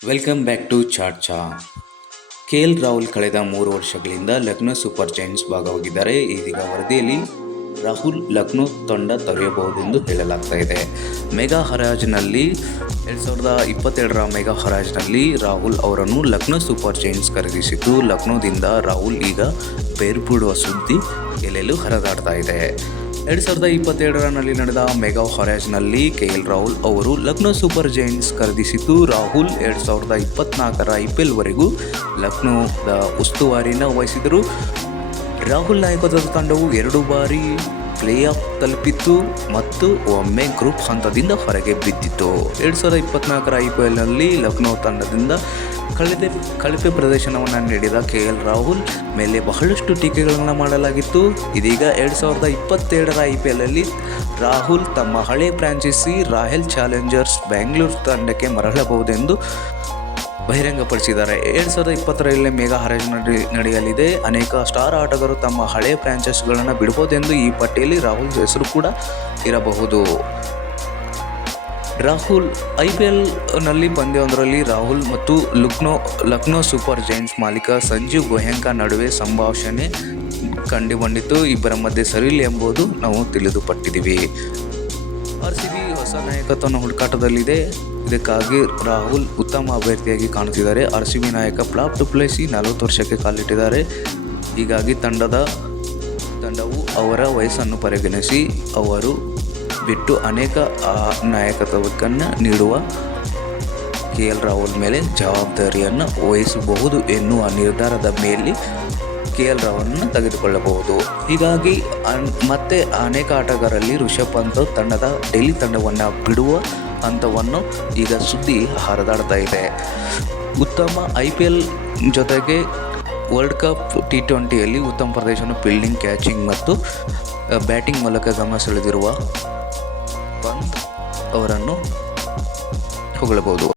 Welcome back to Charcha K L Rahul ಕಳೆದ ಮೂರು ವರ್ಷಗಳಿಂದ ಲಕ್ನೋ ಸೂಪರ್ ಜೈಂಟ್ಸ್ ಭಾಗವಾಗಿದ್ದಾರೆ. ಇದೀಗ ವರದಿಯಲ್ಲಿ ರಾಹುಲ್ ಲಕ್ನೋ ತಂಡ ತೊರೆಯಬಹುದೆಂದು ಹೇಳಲಾಗ್ತಾ ಇದೆ. ಮೆಗಾ ಹರಾಜ್ನಲ್ಲಿ ಎರಡು ಸಾವಿರದ ಇಪ್ಪತ್ತೆರಡರ ಮೆಗಾ ಹರಾಜ್ನಲ್ಲಿ ರಾಹುಲ್ ಅವರನ್ನು ಲಕ್ನೋ ಸೂಪರ್ ಜೈಂಟ್ಸ್ ಖರೀದಿಸಿದ್ದು, ಲಕ್ನೋದಿಂದ ರಾಹುಲ್ ಈಗ ಬೇರ್ಬಿಡುವ ಸುದ್ದಿ ಎಲ್ಲೆಲ್ಲೂ ಹರಿದಾಡ್ತಾ ಇದೆ. ಎರಡು ಸಾವಿರದ ಇಪ್ಪತ್ತೆರಡರಲ್ಲಿ ನಡೆದ ಮೆಗಾ ಹರಾಜ್ನಲ್ಲಿ ಕೆ ಎಲ್ ರಾಹುಲ್ ಅವರು ಲಕ್ನೋ ಸೂಪರ್ ಜೈಂಟ್ಸ್ ಖರೀದಿಸಿದ್ದು. ರಾಹುಲ್ ಎರಡು ಸಾವಿರದ ಇಪ್ಪತ್ನಾಲ್ಕರ ಐ ಪಿ ಎಲ್ವರೆಗೂ ಲಕ್ನೋದ ಉಸ್ತುವಾರಿನ ವಹಿಸಿದರು ರಾಹುಲ್ ನಾಯಕತ್ವದ ತಂಡವು ಎರಡು ಬಾರಿ ಪ್ಲೇ ಆಫ್ ತಲುಪಿತ್ತು ಮತ್ತು ಒಮ್ಮೆ ಗ್ರೂಪ್ ಹಂತದಿಂದ ಹೊರಗೆ ಬಿದ್ದಿತ್ತು. ಎರಡು ಸಾವಿರದ ಇಪ್ಪತ್ನಾಲ್ಕರ ಐ ಪಿ ಎಲ್ನಲ್ಲಿ ಲಕ್ನೋ ತಂಡದಿಂದ ಕಳೆದ, ಕಳಪೆ ಪ್ರದರ್ಶನವನ್ನು ನೀಡಿದ ಕೆ ಎಲ್ ರಾಹುಲ್ ಮೇಲೆ ಬಹಳಷ್ಟು ಟೀಕೆಗಳನ್ನು ಮಾಡಲಾಗಿತ್ತು. ಇದೀಗ ಎರಡು ಸಾವಿರದ ಇಪ್ಪತ್ತೆರಡರ ಐ ಪಿ ಎಲ್ಲಲ್ಲಿ ರಾಹುಲ್ ತಮ್ಮ ಹಳೆ ಫ್ರಾಂಚೈಸಿ ರಾಯಲ್ ಚಾಲೆಂಜರ್ಸ್ ಬೆಂಗಳೂರು ತಂಡಕ್ಕೆ ಮರಳಬಹುದೆಂದು ಬಹಿರಂಗಪಡಿಸಿದ್ದಾರೆ. ಎರಡು ಸಾವಿರದ ಇಪ್ಪತ್ತರಲ್ಲಿ ಮೇಘಾ ಹರಾಜ್ ನಡೆ, ನಡೆಯಲಿದೆ. ಅನೇಕ ಸ್ಟಾರ್ ಆಟಗಾರರು ತಮ್ಮ ಹಳೆ ಫ್ರಾಂಚೈಸ್ಗಳನ್ನು ಬಿಡ್ಬೋದೆಂದು ಈ ಪಟ್ಟಿಯಲ್ಲಿ ರಾಹುಲ್ ಹೆಸರು ಕೂಡ ಇರಬಹುದು. ರಾಹುಲ್, ಐ ಪಿ ಎಲ್ನಲ್ಲಿ ಪಂದ್ಯವೊಂದರಲ್ಲಿ ರಾಹುಲ್ ಮತ್ತು ಲಕ್ನೋ ಲಕ್ನೋ ಸೂಪರ್ ಜೈಂಟ್ಸ್ ಮಾಲೀಕ ಸಂಜೀವ್ ಗೋಯಂಕ ನಡುವೆ ಸಂಭಾಷಣೆ ಕಂಡುಬಂದಿತ್ತು. ಇಬ್ಬರ ಮಧ್ಯೆ ಸರಿಯಿಲ್ಲ ಎಂಬುದು ನಾವು ತಿಳಿದುಪಟ್ಟಿದ್ದೀವಿ. ಆರ್ ಸಿ ಬಿ ಹೊಸ ನಾಯಕತ್ವವನ್ನು ಹುಡುಕಾಟದಲ್ಲಿದೆ. ಇದಕ್ಕಾಗಿ ರಾಹುಲ್ ಉತ್ತಮ ಅಭ್ಯರ್ಥಿಯಾಗಿ ಕಾಣುತ್ತಿದ್ದಾರೆ. ಆರ್ ಸಿ ಬಿ ನಾಯಕ ಫ್ಲಾಪ್ ಟುಪ್ಲೇಸಿ ನಲವತ್ತು ವರ್ಷಕ್ಕೆ ಕಾಲಿಟ್ಟಿದ್ದಾರೆ. ಹೀಗಾಗಿ ತಂಡದ, ತಂಡವು ಅವರ ವಯಸ್ಸನ್ನು ಪರಿಗಣಿಸಿ ಅವರು ಬಿಟ್ಟು ಅನೇಕ ನಾಯಕತ್ವಕ್ಕನ್ನು ನೀಡುವ ಕೆ ಎಲ್ ರಾಹುಲ್ ಮೇಲೆ ಜವಾಬ್ದಾರಿಯನ್ನು ವಹಿಸಬಹುದು ಎನ್ನುವ ನಿರ್ಧಾರದ ಮೇಲೆ ಕೆ ಎಲ್ ತೆಗೆದುಕೊಳ್ಳಬಹುದು. ಹೀಗಾಗಿ ಮತ್ತೆ ಅನೇಕ ಆಟಗಾರರಲ್ಲಿ ಋಷಭ್ ಪಂತ್ ತಂಡದ ಡೆಲ್ಲಿ ತಂಡವನ್ನು ಬಿಡುವ ಹಂತವನ್ನು ಈಗ ಸುದ್ದಿ ಹರಿದಾಡ್ತಾ ಇದೆ. ಉತ್ತಮ ಐ ಪಿ ಎಲ್ ಜೊತೆಗೆ ವರ್ಲ್ಡ್ ಕಪ್ ಟಿ ಟ್ವೆಂಟಿಯಲ್ಲಿ ಉತ್ತಮ ಪ್ರದೇಶವನ್ನು ಫೀಲ್ಡಿಂಗ್ ಕ್ಯಾಚಿಂಗ್ ಮತ್ತು ಬ್ಯಾಟಿಂಗ್ ಮೂಲಕ ಗಮನ ಸೆಳೆದಿರುವ ಪಂತ್ ಅವರನ್ನು ಹೊಗಳಬಹುದು.